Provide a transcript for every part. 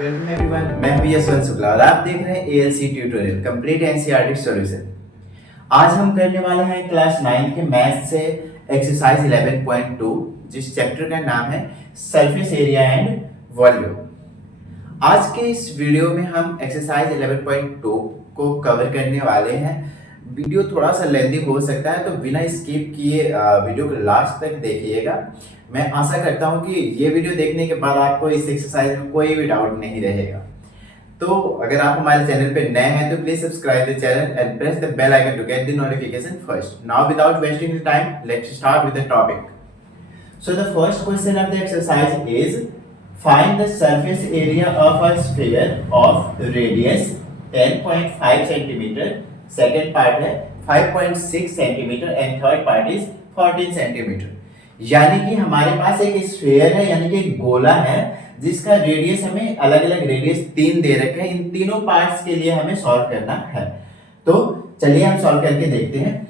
Welcome everyone, मैं हूं यशवंत शुक्ला और आप देख रहे हैं ALC tutorial complete NCERT solution. आज हम करने वाले हैं क्लास 9 के मैथ से एक्सरसाइज 11.2 जिस चैप्टर का नाम है सरफेस एरिया एंड वॉल्यूम। आज के इस वीडियो में हम एक्सरसाइज 11.2 को कवर करने वाले हैं। वीडियो थोड़ा सा लेंथी हो सकता है तो बिना स्किप किए वीडियो को लास्ट तक देखिएगा। मैं आशा करता हूं कि ये वीडियो देखने के बाद आपको इस एक्सरसाइज में कोई भी डाउट नहीं रहेगा। तो अगर आप हमारे चैनल पे नए हैं तो please subscribe the channel and press the bell icon to get the notification first. Now without wasting the time, let's start with the topic. So the first question of the exercise is find the surface area of a sphere of radius 10.5 centimeter. Second part है 5.6 centimeter and third part is 14 centimeter. यानी कि हमारे पास एक sphere है, यानी कि एक गोला है जिसका रेडियस हमें अलग अलग रेडियस 3 दे रखे हैं। इन तीनों पार्ट्स के लिए हमें सॉल्व करना है। तो चलिए हम सॉल्व करके देखते हैं।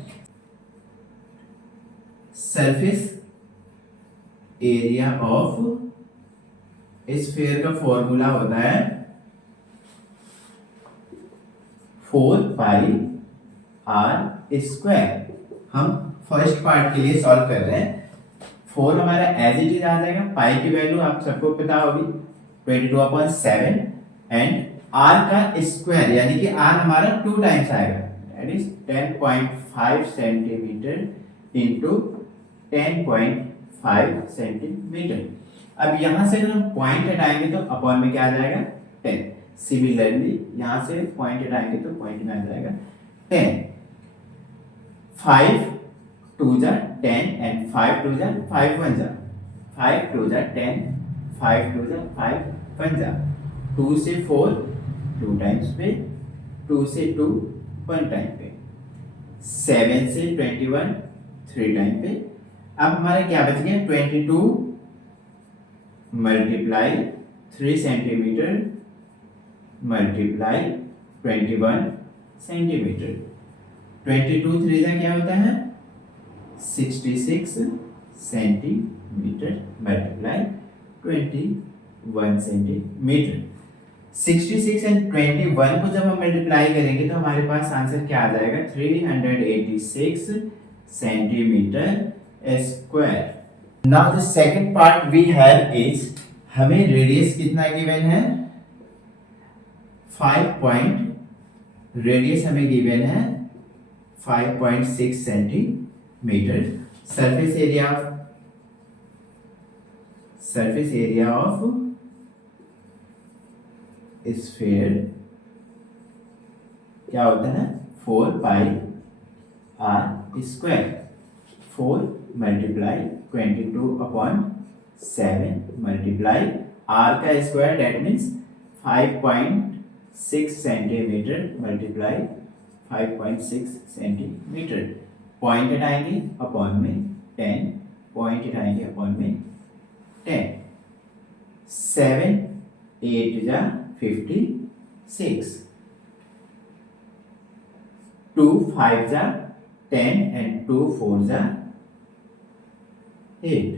सरफेस एरिया ऑफ स्फीयर का फॉर्मूला होता है 4 पाई आर स्क्वायर। हम फर्स्ट पार्ट के लिए सॉल्व कर रहे हैं। 4 हमारा एज इट इज आ जाएगा, पाई की वैल्यू आप सबको पता होगी 22/7 एंड आर का स्क्वायर यानी कि आर हमारा 2 टाइम्स आएगा, that is 10.5 centimetre into 10.5 centimetre. अब यहां से अगर हम पॉइंट हटाएंगे तो अपॉन में क्या आ जाएगा 10। सिमिलरली यहां से पॉइंट हटाएंगे तो पॉइंट में आ जाएगा 10। 5 2 जा 10 एंड 5 2 जा 5 1 जा 5 2 जा 10 5 2 जा 5 1 जा 2 से 4 2 टाइम्स पे, 2 से 2 1 टाइम पे, 7 से 21 3 टाइम पे। अब हमारा क्या बच गया 22 मल्टीप्लाई 3 सेंटीमीटर मल्टीप्लाई 21 सेंटीमीटर। 22 3 जा क्या होता है 66 सेंटीमीटर मल्टीप्लाई 21 सेंटीमीटर। 66 एंड 21 को जब हम मल्टीप्लाई करेंगे तो हमारे पास आंसर क्या आ जाएगा 386 centimetre square. Now the second part we have is, हमें रेडियस कितना गिवन है 5 रेडियस हमें गिवन है 5.6 centimetre. Surface area of sphere क्या होता है 4 pi r square. 4 multiply 22/7 multiply r का square that means 5.6 centimetre multiply 5.6 centimetre. Point हटाएंगे अपॉन में 10, पॉइंट हटाएंगे अपॉन में 10। 7 8 जा 56, 2 5 जा 10 and 2 4 जा 8,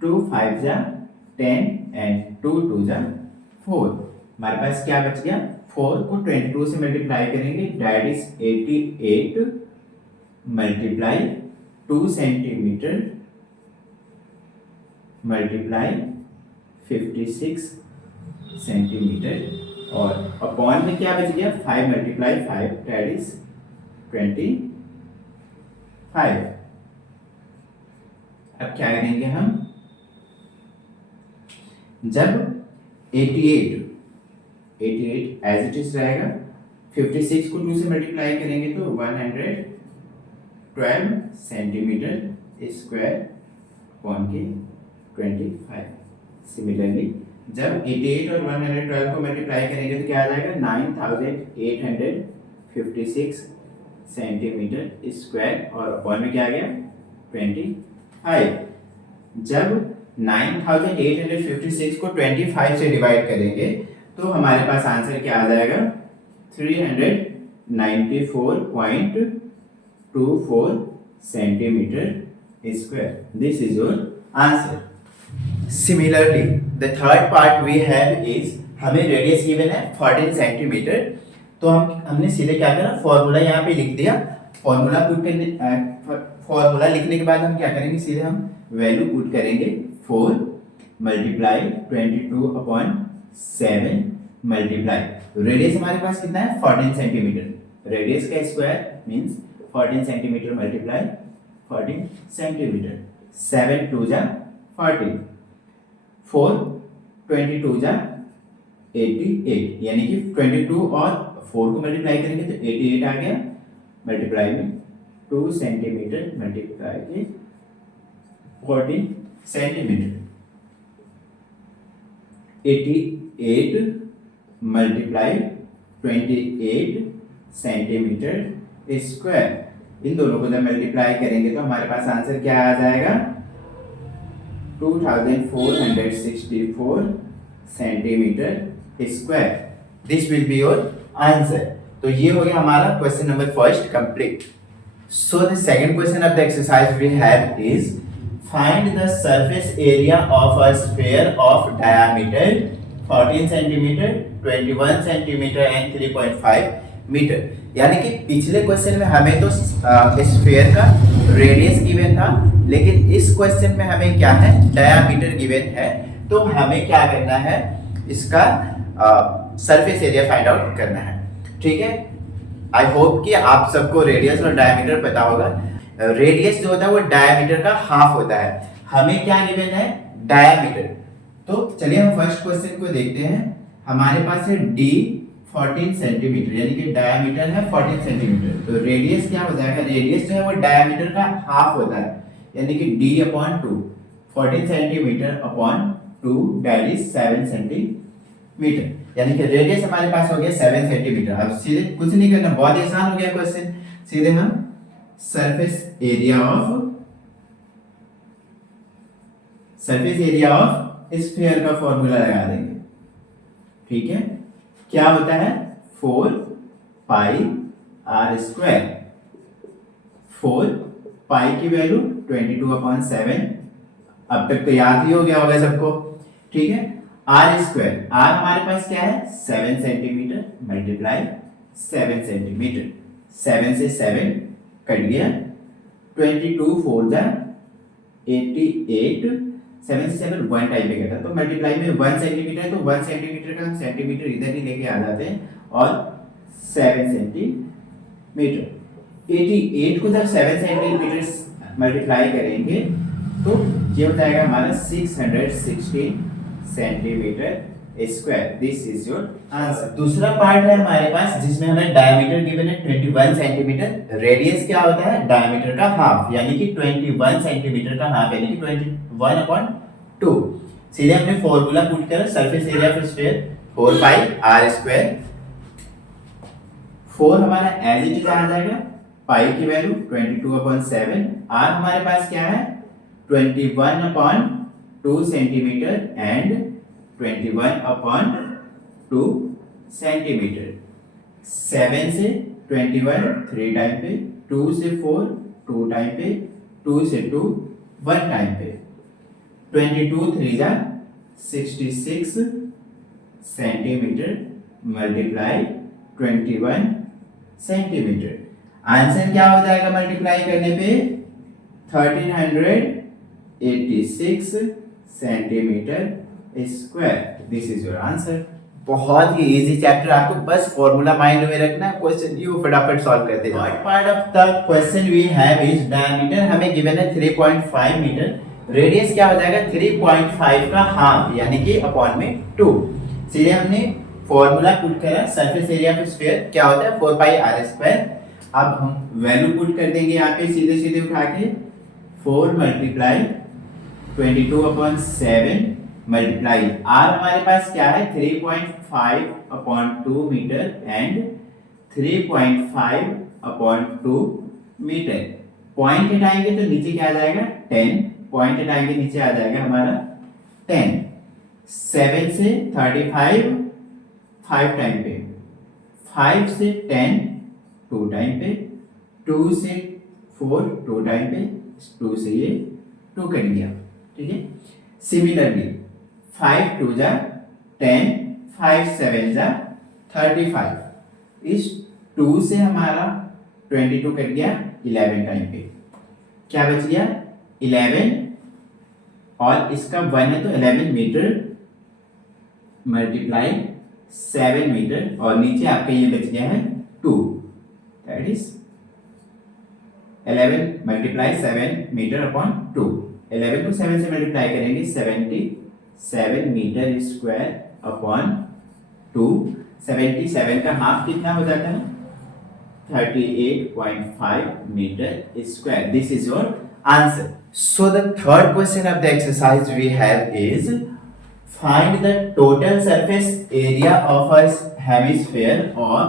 2 5 जा 10 and 2 2 जा 4। हमारे पास क्या बच गया 4 को 22 से मल्टीप्लाई करेंगे that is 88 multiply 2 centimetre multiply 56 centimetre और अपॉन में क्या बच गया 5 मल्टीप्लाई 5 दैट इज 25। अब क्या करेंगे हम, जब 88 एज इट इज रहेगा, 56 को 2 से मल्टीप्लाई करेंगे तो 112 सेंटीमीटर स्क्वायर अपॉन के 25। सिमिलरली जब 88 और 112 को मल्टीप्लाई करेंगे तो क्या आ जाएगा 9856 सेंटीमीटर स्क्वायर और अपॉन में क्या आ गया 25। जब 9856 को 25 से डिवाइड करेंगे तो हमारे पास आंसर क्या आ जाएगा 394.24 centimetre square. This is your answer. Similarly the third part we have is, हमें रेडियस गिवन है 14 सेंटीमीटर, तो हमने सीधे क्या करा, फॉर्मूला यहाँ पे लिख दिया। फॉर्मूला पुट करने फॉर्मूला लिखने के बाद हम क्या करेंगे, सीधे हम वैल्यू पुट करेंगे 4 मल्टीप्लाई 22/7 मल्टीप्लाई रेडियस हमारे पास कितना है 14 सेंटीमीटर, रेडियस का square means 14 centimetre multiply 14 centimetre, 7 2 जा 40, 4 22 जा 88, यानी कि 22 और 4 को मल्टीप्लाई करेंगे तो 88 आ गया, मल्टीप्लाई में 2 सेंटीमीटर मल्टीप्लाई के 14 सेंटीमीटर, 88 मल्टीप्लाई 28 सेंटीमीटर स्क्वायर। इन दोनों को जब मल्टीप्लाई करेंगे तो हमारे पास आंसर क्या आ जाएगा, 2464 centimetre square. This will be your answer. तो ये हो गया हमारा question number first complete. So the second question of the exercise we have is, find the surface area of a sphere of diameter 14 centimetre, 21 centimetre and 3.5 metre. यानी कि पिछले question में हमें तो स्फीयर का रेडियस गिवन था, लेकिन इस क्वेश्चन में हमें क्या है, डायमीटर गिवन है। तो हमें क्या करना है, इसका सरफेस एरिया फाइंड आउट करना है। ठीक है, आई होप कि आप सबको रेडियस और डायमीटर पता होगा। रेडियस जो होता है वो डायमीटर का हाफ होता है। हमें क्या गिवन है, डायमीटर। तो चलिए हम फर्स्ट क्वेश्चन को देखते हैं। हमारे पास है d 14 सेंटीमीटर, यानी कि डायमीटर है 14 सेंटीमीटर, तो रेडियस क्या हो जाएगा, रेडियस जो है वो डायमीटर का हाफ होता है, यानी कि d/2, 14 centimetre upon 2 that is 7 centimetre, यानी कि रेडियस हमारे पास हो गया 7 सेंटीमीटर। अब सीधे कुछ नहीं करना, बहुत आसान हो गया क्वेश्चन। सीधे हम सरफेस एरिया ऑफ स्फीयर का फॉर्मूला लगा देंगे। ठीक है, क्या होता है, 4 पाई r स्क्वायर, 4 पाई की वैल्यू 22/7, अब तक तो याद ही हो गया होगा सबको। ठीक है, r स्क्वायर, r हमारे पास क्या है 7 सेंटीमीटर मल्टीप्लाई 7 सेंटीमीटर, 7 से 7 कट गया, 22 4 जा 88, 7 से 7 1 टाइम पे कटा, तो मल्टीप्लाई में 1 सेंटीमीटर है तो 1 सेंटीमीटर का सेंटीमीटर इधर ही लेके आ जाते हैं और 7 सेंटीमीटर, 88 को जब 7 सेंटीमीटर मल्टीप्लाई करेंगे तो ये हो जाएगा हमारा 616 centimetre square. This is your answer. दूसरा पार्ट है हमारे पास जिसमें हमें डायमीटर गिवन है 21 सेंटीमीटर, रेडियस क्या होता है डायमीटर का हाफ, यानी कि 21 सेंटीमीटर का हाफ, यानी कि 21/2। सीधे हमने फॉर्मूला पुट करा, surface area of sphere 4 pi r square, 4 हमारा एज इट इज आ जाएगा, पाई की वैल्यू 22/7, r हमारे पास क्या है 21/2 सेंटीमीटर एंड 21/2 सेंटीमीटर, 7 से 21 3 टाइम पे, 2 से 4 2 टाइम पे, 2 से 2 1 टाइम पे, 22 3 जा 66 सेंटीमीटर मल्टीप्लाई 21 सेंटीमीटर। आंसर क्या हो जाएगा मल्टीप्लाई करने पे 1386 centimetre square. This is your answer. बहुत ही इजी चैप्टर, आपको बस फॉर्मूला माइंड में रखना है, क्वेश्चन यू फटाफट सॉल्व करते जाओ। Third part of the question we have is, diameter हमें गिवन है 3.5 मीटर, रेडियस क्या हो जाएगा 3.5 का हाफ, यानी कि अपॉन में 2। सीधे हमने फॉर्मूला पुट करा, सरफेस एरिया ऑफ स्फीयर क्या होता है 4 पाई r स्क्वायर। अब हम वैल्यू पुट कर देंगे यहाँ पे सीधे सीधे उठा के, 4 मल्टीप्लाई 22/7 मल्टीप्लाई r हमारे पास क्या है 3.5/2 मीटर एंड 3.5/2 मीटर। पॉइंट हटाएंगे तो नीचे क्या आ जाएगा 10, पॉइंट हटाएंगे नीचे आ जाएगा हमारा 10, 7 से 35 5 टाइम पे, 5 से 10 2 टाइम पे, 2 से 4 2 टाइम पे, 2 से ये 2 कट गया। ठीक है, सिमिलरली 5 2 जा 10, 5 7 जा 35, इस 2 से हमारा 22 कट गया 11 टाइम पे, क्या बच गया 11, और इसका 1 है तो 11 मीटर मल्टीप्लाई 7 मीटर, और नीचे आपका ये बच गया है 2, that is 11 multiply 7 metre upon 2। 11 को 7 से मल्टीप्लाई करेंगे 77 मीटर स्क्वायर अपॉन 2। 77 का हाफ कितना हो जाता है 38.5 metre square. This is your answer. So the third question of the exercise we have is find the total surface area of a hemisphere or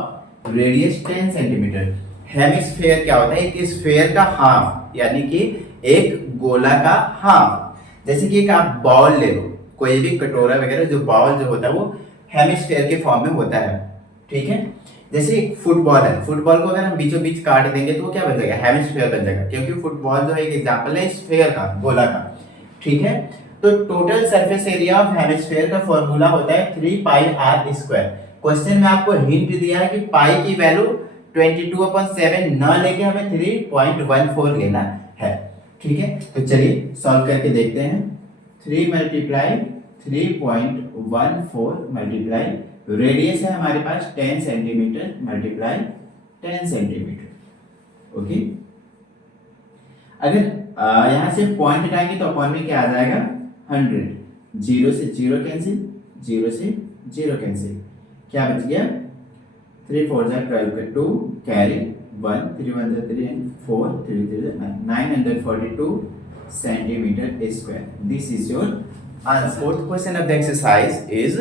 radius 10 centimeter। Hemisphere क्या होता है, एक sphere का हाफ, यानी कि एक गोला का हाफ। जैसे कि एक आप बॉल ले लो, कोई भी कटोरा वगैरह, जो बॉल जो होता है वो हेमिस्फेयर के फॉर्म में होता है, ठीक है। जैसे एक फुटबॉल है, फुटबॉल को अगर हम बीचों बीच काट देंगे तो वो क्या बन जाएगा, हेमिस्फेयर बन जाएगा, क्योंकि फुटबॉल जो एक एग्जांपल है स्फेयर का, गोला का, ठीक है। तो total surface area of hemisphere का फॉर्मूला होता है 3 पाई आर स्क्वायर। क्वेश्चन में आपको हिंट दिया है कि पाई की वैल्यू 22/7 न लेके हमें 3.14 लेना है, ठीक है। तो चलिए सॉल्व करके देखते हैं। 3 मल्टीप्लाई 3.14 मल्टीप्लाई रेडियस है हमारे पास 10 सेंटीमीटर मल्टीप्लाई 10 सेंटीमीटर, ओके। अगर यहां से पॉइंट हटाएंगे तो अपॉन में क्या आ जाएगा 100, 0 से 0 कैंसिल, 0 से 0 कैंसिल, क्या बच गया 3 4 जा 12 का 2 कैरी 1 3 1 जा 3 and 4 3 3 जा 942 centimetre square. This is your answer. Fourth question of the exercise is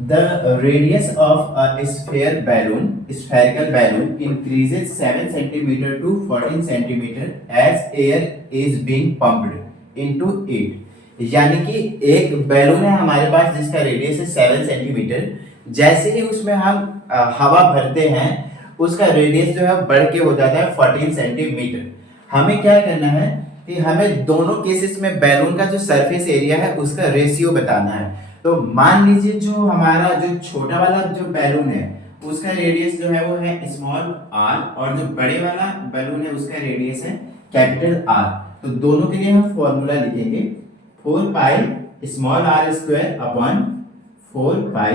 the radius of a sphere balloon, spherical balloon increases 7 centimeter to 14 centimeter as air is being pumped into it। यानी कि एक balloon है हमारे पास जिसका radius है 7 centimetre, जैसे ही उसमें हम हवा भरते हैं उसका रेडियस जो है बढ़ के हो जाता है 14 सेंटीमीटर। हमें क्या करना है कि हमें दोनों केसेस में बैलून का जो सरफेस एरिया है उसका रेशियो बताना है। तो मान लीजिए जो हमारा जो छोटा वाला जो बैलून है उसका रेडियस जो है वो है स्मॉल आर, और जो बड़े वाला बैलून है उसका रेडियस है कैपिटल आर। तो दोनों के लिए हम फॉर्मूला लिखेंगे 4 pi small R square upon 4 pi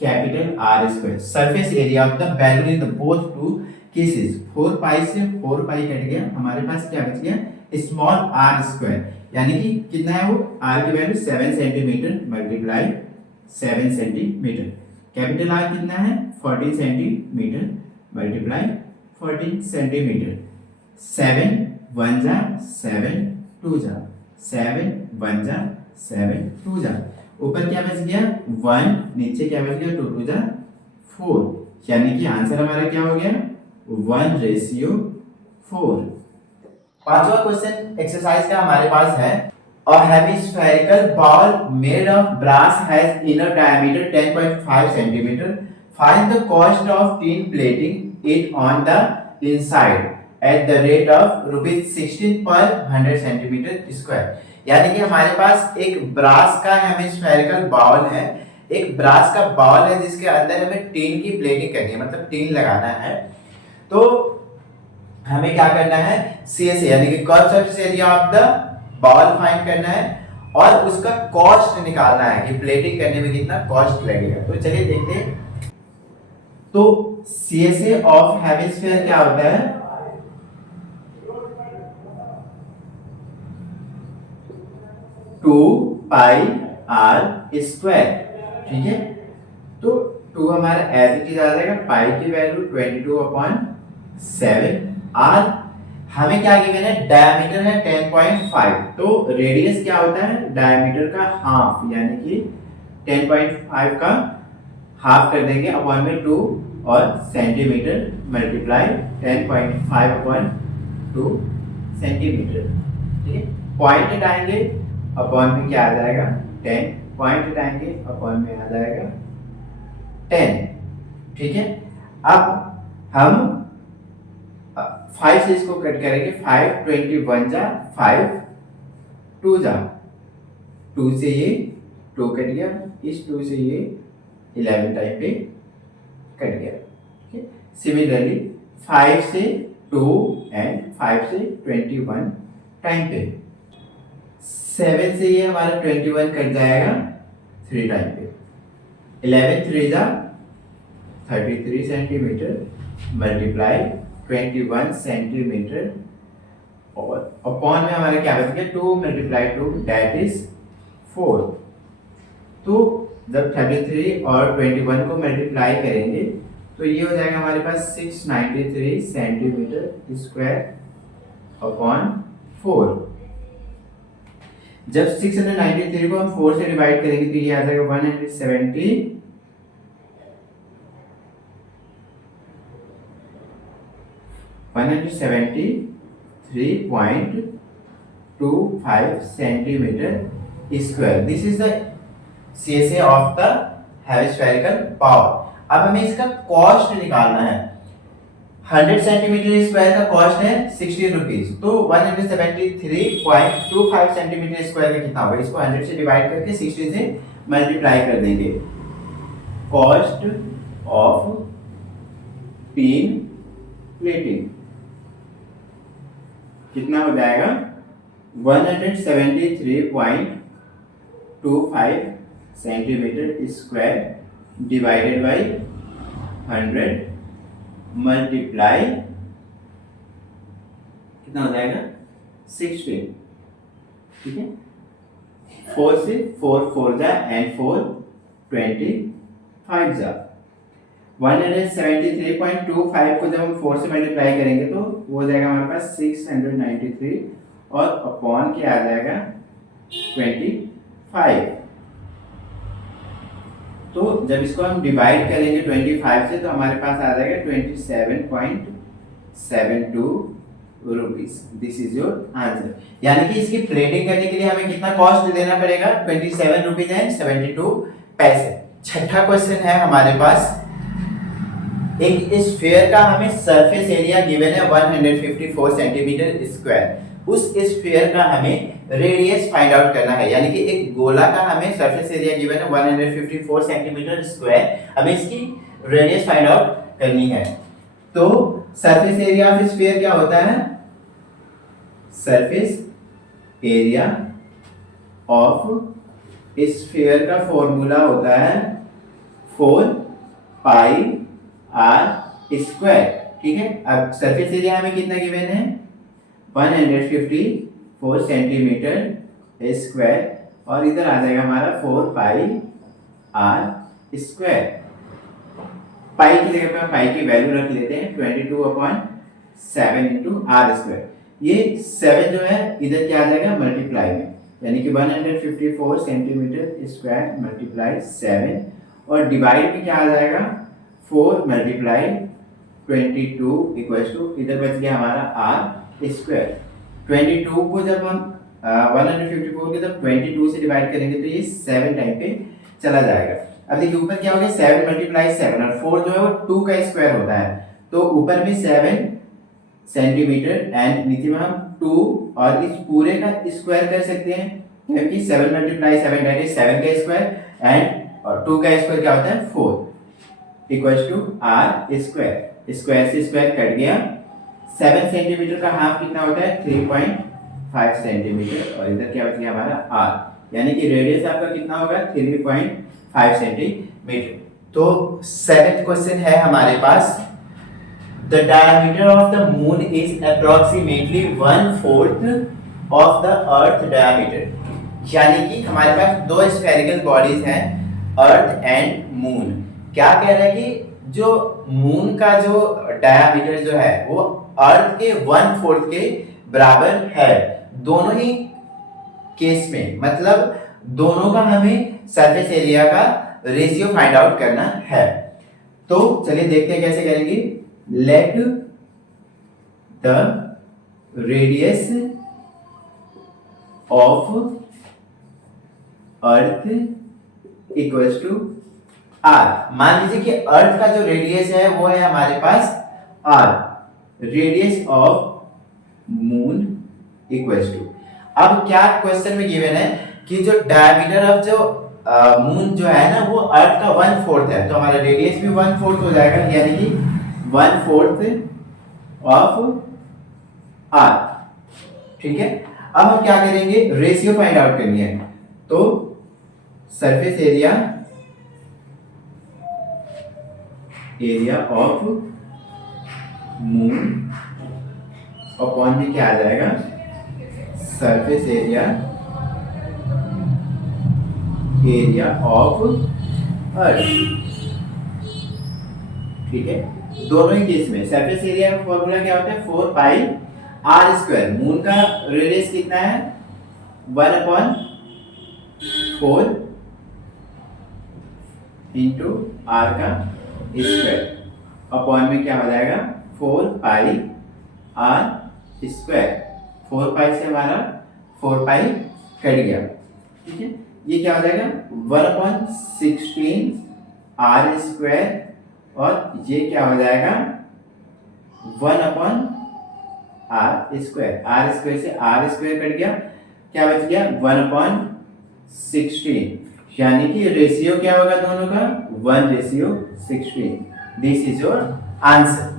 capital R square. Surface area of the balloon in both two cases, 4 pi से 4 पाई कट गया, हमारे पास क्या बच गया स्मॉल आर स्क्वायर, यानी कि कितना है वो आर की value 7 centimetre multiply 7 centimetre, capital R कितना है 14 सेंटीमीटर मल्टीप्लाई 14 सेंटीमीटर। 7 1 जा 7 2 जा 7 1 जा 7 2 जा, ऊपर क्या बच गया 1, नीचे क्या बच गया 2 2 जा 4, यानी कि आंसर हमारा क्या हो गया 1:4। पांचवा क्वेश्चन एक्सरसाइज का हमारे पास है A hemispherical ball made of brass has inner diameter 10.5 centimeter. Find the cost of tin plating it on the inside at the rate of ₹16 per 100 centimeter square। यानी कि हमारे पास एक ब्रास का हेमिस्फेरिकल बाउल है, एक ब्रास का bowl है जिसके अंदर हमें टीन की प्लेटिंग करनी है, मतलब टीन लगाना है। तो हमें क्या करना है CSA यानी कि curve surface area of the bowl find करना है और उसका कॉस्ट निकालना है कि प्लेटिंग करने में कितना कॉस्ट लगेगा। तो चलिए देखते हैं। तो CSA ऑफ हेमिस्फीयर क्या होता है 2 पाई आर स्क्वायर, ठीक है। तो 2 हमारा एज इट इज आ जाएगा, पाई की वैल्यू 22/7, आर हमें क्या गिवन है डायमीटर है 10.5, तो रेडियस क्या होता है डायमीटर का हाफ, यानी कि 10.5 का हाफ कर देंगे अपॉन में 2 और सेंटीमीटर मल्टीप्लाई 10.5/2 सेंटीमीटर, ठीक है। पॉइंट हटाएंगे अपॉन में क्या आ जाएगा 10, पॉइंट हटाएंगे अपॉन में आ जाएगा 10, ठीक है। अब हम 5 से इसको कट करेंगे, 5 21 जा 5 2 जा 2 से ये 2 कट गया, इस 2 से ये 11 टाइम पे कट गया। सिमिलरली 5 से 2 एंड 5 से 21 टाइम पे, 7 से ये हमारा 21 कट जाएगा 3 टाइम पे, 11 3 जा 33 सेंटीमीटर मल्टीप्लाई 21 सेंटीमीटर और अपॉन में हमारे क्या बच गया 2 मल्टीप्लाई 2 दैट इज 4। तो जब 33 और 21 को मल्टीप्लाई करेंगे तो ये हो जाएगा हमारे पास 693 सेंटीमीटर स्क्वायर अपॉन 4। जब 693 को हम 4 से डिवाइड करेंगे तो ये आ जाएगा 173.25 centimetre square. This is the CSA of the hemispherical power. अब हमें इसका कॉस्ट निकालना है। 100 सेंटीमीटर स्क्वायर का कॉस्ट है 16 रुपीज, तो 173.25 सेंटीमीटर स्क्वायर का कितना होगा, इसको 100 से डिवाइड करके 16 से मल्टीप्लाई कर देंगे। कॉस्ट ऑफ पिन प्लेटिंग कितना हो जाएगा 173.25 centimetre square divided by 100 multiply कितना हो जाएगा 16। ठीक है, 4 से 4 जा एंड 4 25 जा 173.25 को जब हम 4 से मल्टीप्लाई करेंगे तो वो हो जाएगा हमारे पास 693 और अपॉन क्या आ जाएगा 25। तो जब इसको हम डिवाइड करेंगे 25 से तो हमारे पास आ जाएगा 27.72 rupees. This is your answer. यानी कि इसकी प्लेटिंग करने के लिए हमें कितना कॉस्ट देना पड़ेगा 27 रुपीज एंड 72 पैसे। छठा क्वेश्चन है हमारे पास, एक स्फीयर का हमें सरफेस एरिया गिवन है 154 सेंटीमीटर स्क्वायर। उस स्फीयर का हमें रेडियस फाइंड आउट करना है। यानी कि एक गोला का हमें सरफेस एरिया गिवन है 154 सेंटीमीटर स्क्वायर, हमें इसकी रेडियस फाइंड आउट करनी है। तो सरफेस एरिया ऑफ स्फीयर क्या होता है, सरफेस एरिया ऑफ स्फीयर का फॉर्मूला होता है 4 पाई आर स्क्वायर। ठीक है, अब सरफेस एरिया हमें कितना गिवन है 154 सेंटीमीटर स्क्वायर और इधर आ जाएगा हमारा 4 पाई आर स्क्वायर। पाई की जगह पे पाई की वैल्यू रख लेते हैं 22/7 इंटू आर स्क्वायर। ये 7 जो है इधर क्या आ जाएगा मल्टीप्लाई में, यानी कि 154 सेंटीमीटर स्क्वायर मल्टीप्लाई 7 और डिवाइड में क्या आ जाएगा 4 मल्टीप्लाई 22 इक्वल्स टू इधर बच गया हमारा आर स्क्वायर। 22 को जब हम 154 को जब 22 से डिवाइड करेंगे तो ये 7 टाइम पे चला जाएगा। अब देखिए ऊपर क्या हो गया 7 मल्टीप्लाई 7 और 4 जो है वो 2 का स्क्वायर होता है, तो ऊपर में 7 सेंटीमीटर एंड नीचे में हम 2 और इस पूरे का स्क्वायर कर सकते हैं, क्योंकि 7 मल्टीप्लाई 7 दैट इज 7 का स्क्वायर एंड और 2 का स्क्वायर क्या होता है 4 equals to R square. Square से स्क्वायर कट गया। 7 सेंटीमीटर का हाफ कितना होता है 3.5 सेंटीमीटर और इधर क्या बच गया हमारा आर, यानी कि रेडियस आपका कितना होगा 3.5 सेंटीमीटर। तो 7th क्वेश्चन है हमारे पास, the diameter of the moon is approximately 1/4 of the earth diameter. यानी कि हमारे पास दो स्फेरिकल बॉडीज हैं अर्थ एंड मून। क्या कह रहा है कि जो मून का जो डायमीटर जो है वो अर्थ के 1/4 के बराबर है दोनों ही केस में, मतलब दोनों का हमें सरफेस एरिया का रेशियो फाइंड आउट करना है। तो चलिए देखते हैं कैसे करेंगे। Let the radius of earth equals to R. मान लीजिए कि अर्थ का जो रेडियस है वो है हमारे पास r, radius of moon equals to, अब क्या क्वेश्चन में गिवन है कि जो डायमीटर ऑफ जो मून जो है ना वो अर्थ का 1/4 है, तो हमारा रेडियस भी 1/4 हो जाएगा, यानी कि 1/4 ऑफ आर। ठीक है, अब हम क्या करेंगे, रेशियो फाइंड आउट करनी है। तो surface area of moon upon में क्या आ जाएगा, सरफेस एरिया ऑफ अर्थ। ठीक है, दोनों ही केस में सरफेस एरिया का फॉर्मूला क्या होता है, 4 पाई आर स्क्वायर। मून का रेडियस कितना है, 1/4 इंटू आर का स्क्वायर, अपॉन में क्या हो जाएगा 4 पाई आर स्क्वायर। 4 पाई से हमारा 4 पाई कट गया। ठीक है, ये क्या हो जाएगा 1/16 आर स्क्वायर, और ये क्या हो जाएगा 1/r स्क्वायर। आर स्क्वायर से आर स्क्वायर कट गया, क्या बच गया 1/16, यानी कि रेशियो क्या होगा दोनों का 1:16। This is your answer.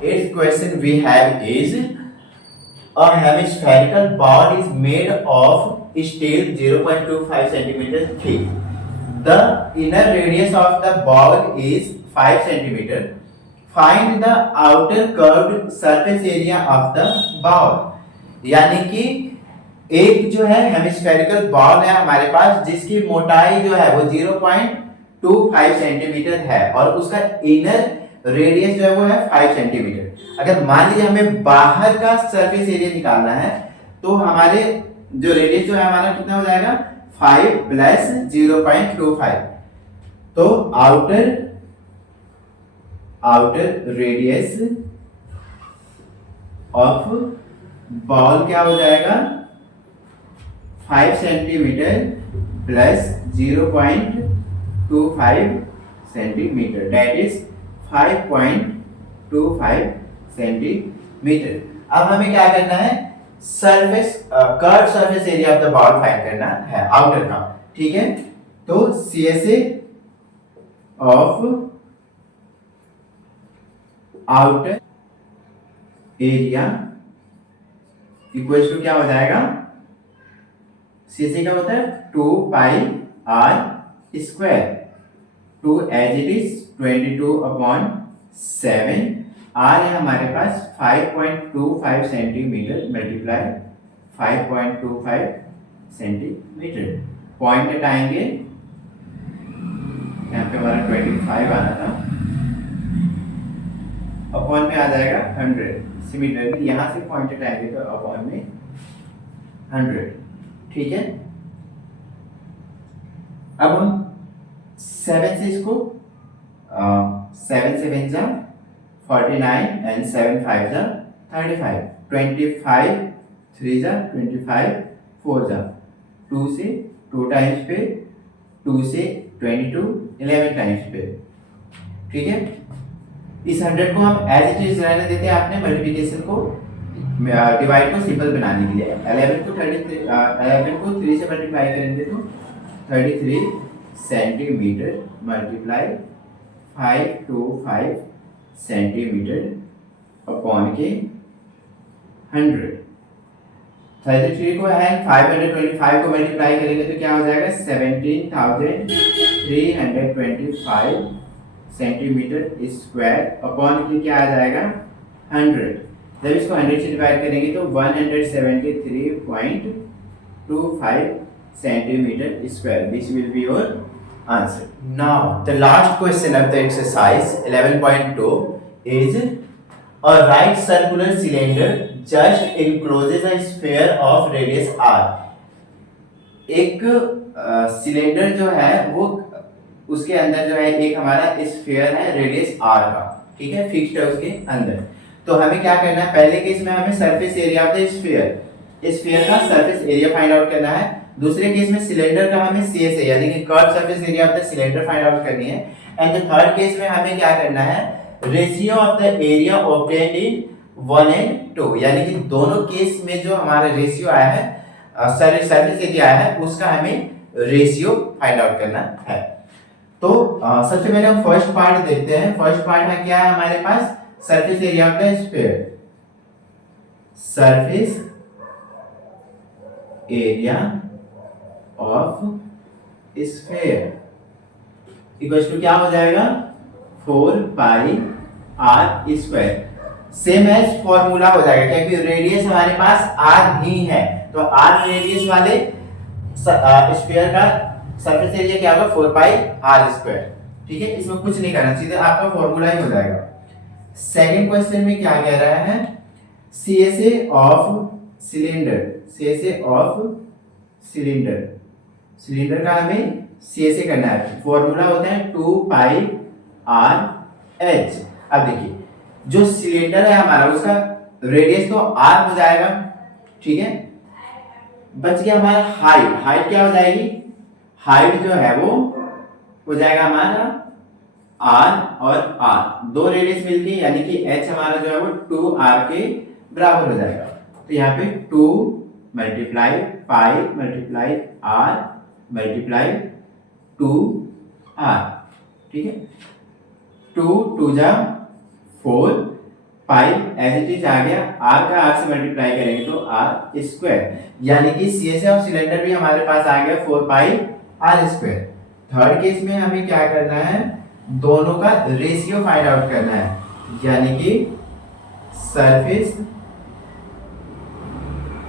Eighth question we have is, a hemispherical ball is made of steel 0.25 centimeter thick. The inner radius of the ball is 5 centimeter. Find the outer curved surface area of the ball. यानी कि एक जो है hemispherical ball है हमारे पास, जिसकी मोटाई जो है वो 0.25 सेंटीमीटर है, और उसका इनर रेडियस जो है वो है 5 सेंटीमीटर। अगर मान लीजिए हमें बाहर का सरफेस एरिया निकालना है, तो हमारे जो रेडियस जो है हमारा कितना हो जाएगा 5 प्लस 0.25, तो आउटर रेडियस ऑफ बॉल क्या हो जाएगा 5 centimetre plus 0.25 centimetre, that is 5.25 centimetre. अब हमें क्या करना है, surface curve surface area of the ball find करना है, आउटर का। ठीक है, तो CSA of outer area equal to क्या हो जाएगा, CSA क्या होता है 2 pi r square, 2 as it is 22/7, r है हमारे पास 5.25 सेंटीमीटर मल्टीप्लाई 5.25 सेंटीमीटर। पॉइंट हटाएंगे, यहाँ पे हमारा 25 आना था, अपॉन में आ जाएगा 100। सिमिलरली यहाँ से पॉइंट हटाएंगे तो अपॉन में 100। ठीक है, अब हम 7 से इसको 7 7 जा 49 एंड 7 5 जा 35, 25 3 जा 25, 4 जा 2 से 2 टाइम्स पे, 2 से 22 11 टाइम्स पे। ठीक है, इस 100 को हम एज इट इज रहने देते हैं, आपने मल्टीप्लिकेशन को डिवाइड को सिंपल बनाने के लिए 11 को 3 से मल्टीप्लाई करेंगे तो 33 सेंटीमीटर मल्टीप्लाई 525 सेंटीमीटर अपॉन के 100। 33 को है 525 को मल्टीप्लाई करेंगे तो क्या हो जाएगा 17,325 सेंटीमीटर स्क्वायर अपॉन के क्या आ जाएगा 100। जब इसको 100 से डिवाइड करेंगे तो 173.25 centimeter square. This will be your answer. Now the last question of the exercise 11.2 is, a right circular cylinder just encloses a sphere of radius r. एक सिलेंडर जो है वो उसके अंदर जो है एक हमारा स्फीयर है रेडियस r का, ठीक है, फिक्स्ड है उसके अंदर। तो हमें क्या करना है, पहले केस में हमें surface area of the sphere का सरफेस एरिया फाइंड आउट करना है। दूसरे केस में सिलेंडर का हमें CSA यानी कि curve surface area of the cylinder find out करनी है। एंड द थर्ड केस में हमें क्या करना है, ratio of the area obtained in 1 and 2, यानी कि दोनों केस में जो हमारा रेशियो आया है सरफेस एरिया है उसका हमें रेशियो फाइंड आउट करना है। तो सबसे पहले हम फर्स्ट पार्ट देखते हैं। फर्स्ट पार्ट में क्या है हमारे पास, surface area of the sphere, surface area of sphere equal to क्या हो जाएगा, 4 pi r square. Same as formula हो जाएगा क्योंकि रेडियस हमारे पास आर ही है, तो आर रेडियस वाले स्फीयर का सरफेस एरिया क्या होगा, 4 पाई आर स्क्वायर। ठीक है, इसमें कुछ नहीं करना, सीधे आपका फॉर्मूला ही हो जाएगा। सेकंड क्वेश्चन में क्या कह रहा है, CSA of cylinder, CSA of cylinder, cylinder का हमें सीएसए करना है। फॉर्मूला होता है 2 पाई आर एच। अब देखिए जो सिलेंडर है हमारा उसका रेडियस तो आर हो जाएगा, ठीक है। बच गया हमारा हाइट, हाइट क्या हो जाएगी, हाइट जो है वो हो जाएगा हमारा आर और आर, दो रेडियस मिलके यानी कि एच हमारा जो है वो 2r के बराबर हो जाएगा। तो यहाँ पे 2 multiply pi multiply R multiply 2r, ठीक है। 2 जा 4 पाई एज इट इज आ गया, आर का आर से मल्टीप्लाई करेंगे तो आर स्क्वायर, यानी कि सीएसए ऑफ सिलेंडर भी हमारे पास आ गया 4 pi r square. Third case में हमें क्या करना है, दोनों का रेशियो फाइंड आउट करना है, यानी कि surface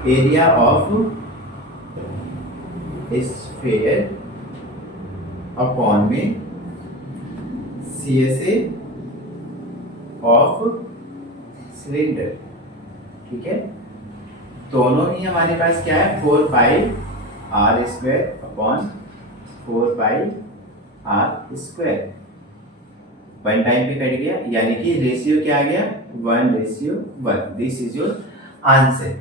area of sphere upon में सीएसए ऑफ सिलेंडर, ठीक है। दोनों ही हमारे पास क्या है, 4 pi r square upon 4 pi r square, 1 time पे कट गया, यानी कि रेशियो क्या आ गया, 1:1। This is your answer.